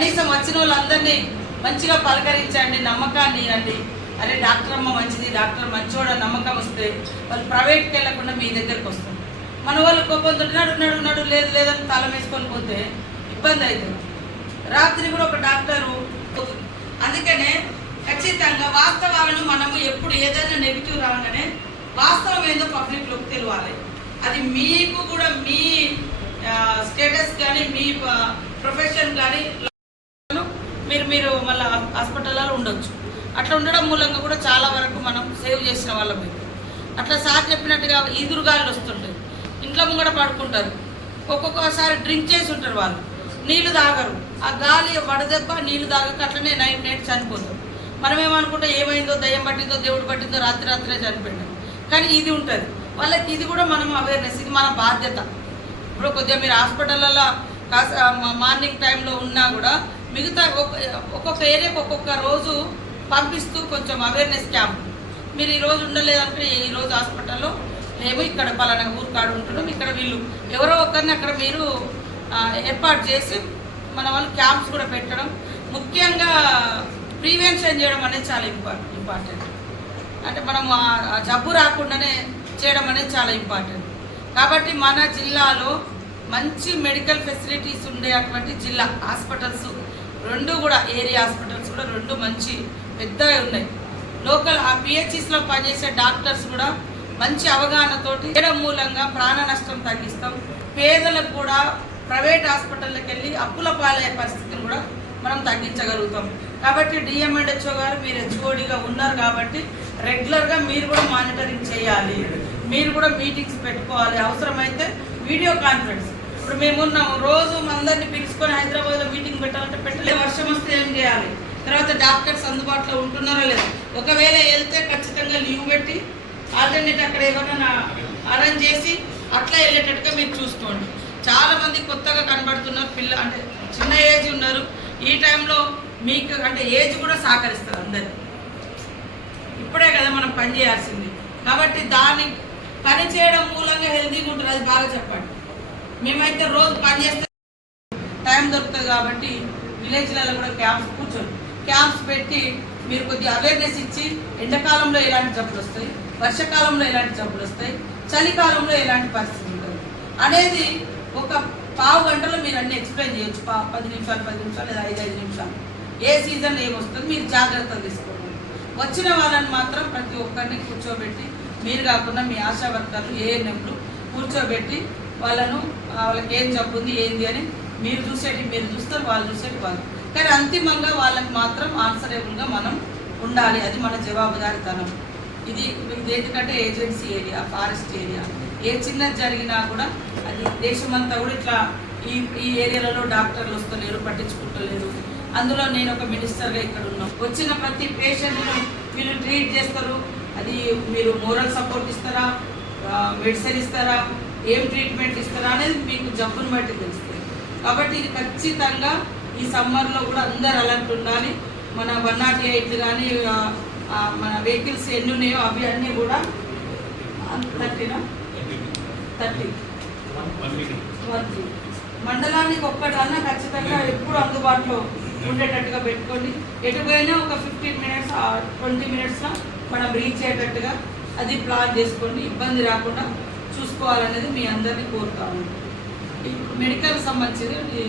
కనీసం వచ్చిన వాళ్ళందరినీ మంచిగా పలకరించండి, నమ్మకాన్ని ఇవ్వండి. అరే డాక్టర్ అమ్మ మంచిది, డాక్టర్ మంచోడ నమ్మకం వస్తే వాళ్ళు ప్రైవేట్కి వెళ్ళకుండా మీ దగ్గరికి వస్తారు. మన వాళ్ళు కోపంతో నడు లేదు లేదని తాళం వేసుకొని పోతే ఇబ్బంది అవుతుంది. రాత్రి కూడా ఒక డాక్టరు. అందుకనే ఖచ్చితంగా వాస్తవాలను మనము ఎప్పుడు ఏదైనా నెగిటివ్ రాగానే వాస్తవం ఏందో పబ్లిక్లోకి తెలియాలి. అది మీకు కూడా మీ స్టేటస్ కానీ మీ ప్రొఫెషన్ కానీ మీరు మళ్ళీ హాస్పిటల్లో ఉండొచ్చు. అట్లా ఉండడం మూలంగా కూడా చాలా వరకు మనం సేవ్ చేసిన వాళ్ళం. అట్లా సార్ చెప్పినట్టుగా ఈదురుగాలు వస్తుంటాయి, ఇంట్లో ముంగడ పడుకుంటారు, ఒక్కొక్కసారి డ్రింక్ చేసి ఉంటారు, వాళ్ళు నీళ్లు తాగరు, ఆ గాలి వడదెబ్బ నీళ్లు తాగక అట్లనే నైట్ చనిపోతారు. మనం ఏమనుకుంటే ఏమైందో దయ్యం పట్టిందో దేవుడు పట్టిందో రాత్రే చనిపోయాడు. కానీ ఇది ఉంటుంది వాళ్ళకి, ఇది కూడా మనం అవేర్నెస్, ఇది మన బాధ్యత. ఇప్పుడు కొద్దిగా మీరు హాస్పిటల్లో మార్నింగ్ టైంలో ఉన్నా కూడా మిగతా ఒక్కొక్క ఏరియాకి ఒక్కొక్క రోజు పంపిస్తూ కొంచెం అవేర్నెస్ క్యాంప్. మీరు ఈరోజు ఉండలేదంటే ఈరోజు హాస్పిటల్లో మేము ఇక్కడ పలానా ఊరు కాడు ఉంటున్నాం, ఇక్కడ వీళ్ళు ఎవరో ఒకరిని అక్కడ మీరు ఏర్పాటు చేసి మన వాళ్ళు క్యాంప్స్ కూడా పెట్టడం, ముఖ్యంగా ప్రివెన్షన్ చేయడం అనేది చాలా ఇంపార్టెంట్. అంటే మనం ఆ జబ్బు రాకుండానే చేయడం అనేది చాలా ఇంపార్టెంట్. కాబట్టి మన జిల్లాలో మంచి మెడికల్ ఫెసిలిటీస్ ఉండే అటువంటి జిల్లా హాస్పిటల్స్ రెండు కూడా, ఏరియా హాస్పిటల్స్ కూడా రెండు మంచి పెద్దగా ఉన్నాయి. లోకల్ ఆ పిహెచ్సిస్లో పనిచేసే డాక్టర్స్ కూడా మంచి అవగాహనతోటి చేయడం మూలంగా ప్రాణ నష్టం తగ్గిస్తాం. పేదలకు కూడా ప్రైవేట్ హాస్పిటల్కి వెళ్ళి అప్పుల పాలయ్యే పరిస్థితిని కూడా మనం తగ్గించగలుగుతాం. కాబట్టి డిఎంఎండ్హెచ్ఓ గారు మీరు హెచ్ఓడిగా ఉన్నారు కాబట్టి రెగ్యులర్గా మీరు కూడా మానిటరింగ్ చేయాలి, మీరు కూడా మీటింగ్స్ పెట్టుకోవాలి, అవసరమైతే వీడియో కాన్ఫరెన్స్. ఇప్పుడు మేమున్నాము, రోజు అందరినీ పిలుచుకొని హైదరాబాద్లో మీటింగ్ పెట్టాలంటే పెట్టలే, వర్షం వస్తే ఏం చేయాలి, తర్వాత డాక్టర్స్ అందుబాటులో ఉంటున్నారో లేదు, ఒకవేళ వెళ్తే ఖచ్చితంగా లీవ్ పెట్టి ఆల్టర్నేట్ అక్కడ ఏమైనా అరేంజ్ చేసి అట్లా వెళ్ళేటట్టుగా మీరు చూసుకోండి. చాలామంది కొత్తగా కనబడుతున్నారు పిల్ల, అంటే చిన్న ఏజ్ ఉన్నారు. ఈ టైంలో మీకు అంటే ఏజ్ కూడా సహకరిస్తారు అందరు, ఇప్పుడే కదా మనం పని చేయాల్సింది. కాబట్టి దాన్ని పని చేయడం మూలంగా హెల్తీగా ఉంటుంది, అది బాగా చెప్పండి. మేమైతే రోజు పని చేస్తే టైం దొరుకుతుంది కాబట్టి విలేజ్లలో కూడా క్యాంప్స్ కూర్చోండి, క్యాంప్స్ పెట్టి మీరు కొద్దిగా అవేర్నెస్ ఇచ్చి ఎండాకాలంలో ఎలాంటి జబ్బులు వస్తాయి, వర్షాకాలంలో ఎలాంటి జబ్బులు వస్తాయి, చలికాలంలో ఎలాంటి పరిస్థితి ఉంటుంది అనేది ఒక పావు గంటలో మీరు అన్ని ఎక్స్ప్లెయిన్ చేయొచ్చు. 10 నిమిషాలు లేదా 5 నిమిషాలు ఏ సీజన్ ఏమొస్తుంది మీరు జాగ్రత్తలు తీసుకోండి. వచ్చిన వాళ్ళని మాత్రం ప్రతి ఒక్కరిని కూర్చోబెట్టి, మీరు కాకుండా మీ ఆశా వర్కర్లు ఏఎన్ఎంలు కూర్చోబెట్టి వాళ్ళకి ఏం జబ్బు ఉంది ఏంది అని మీరు చూసేటి మీరు చూస్తారు, వాళ్ళు చూసేటి వాళ్ళు. కానీ అంతిమంగా వాళ్ళకి మాత్రం ఆన్సరేబుల్గా మనం ఉండాలి, అది మన జవాబుదారితనం. ఇది ఎందుకంటే ఏజెన్సీ ఏరియా, ఫారెస్ట్ ఏరియా, ఏ చిన్నది జరిగినా కూడా అది దేశమంతా కూడా ఇట్లా ఈ ఏరియాలలో డాక్టర్లు వస్తలేరు, పట్టించుకుంటలేరు. అందులో నేను ఒక మినిస్టర్గా ఇక్కడ ఉన్నాం. వచ్చిన ప్రతి పేషెంట్ను వీళ్ళు ట్రీట్ చేస్తారు. అది మీరు మోరల్ సపోర్ట్ ఇస్తారా, మెడిసిన్ ఇస్తారా, ఏం ట్రీట్మెంట్ ఇస్తారా అనేది మీకు జబ్బును బట్టి తెలుస్తుంది. కాబట్టి ఇది ఖచ్చితంగా ఈ సమ్మర్లో కూడా అందరు అలర్ట్ ఉండాలి. మన 108 కానీ మన వెహికల్స్ ఎన్ని ఉన్నాయో అవి అన్నీ కూడా 30 మండలానికి ఒక్కటన్నా ఖచ్చితంగా ఎప్పుడు అందుబాటులో ఉండేటట్టుగా పెట్టుకోండి. ఎటుపోయినా ఒక 15 మినిట్స్ 20 మినిట్స్లో మనం రీచ్ అయ్యేటట్టుగా అది ప్లాన్ చేసుకోండి. ఇబ్బంది రాకుండా చూసుకోవాలనేది మీ అందరినీ కోరుతాము. మెడికల్ సంబంధించి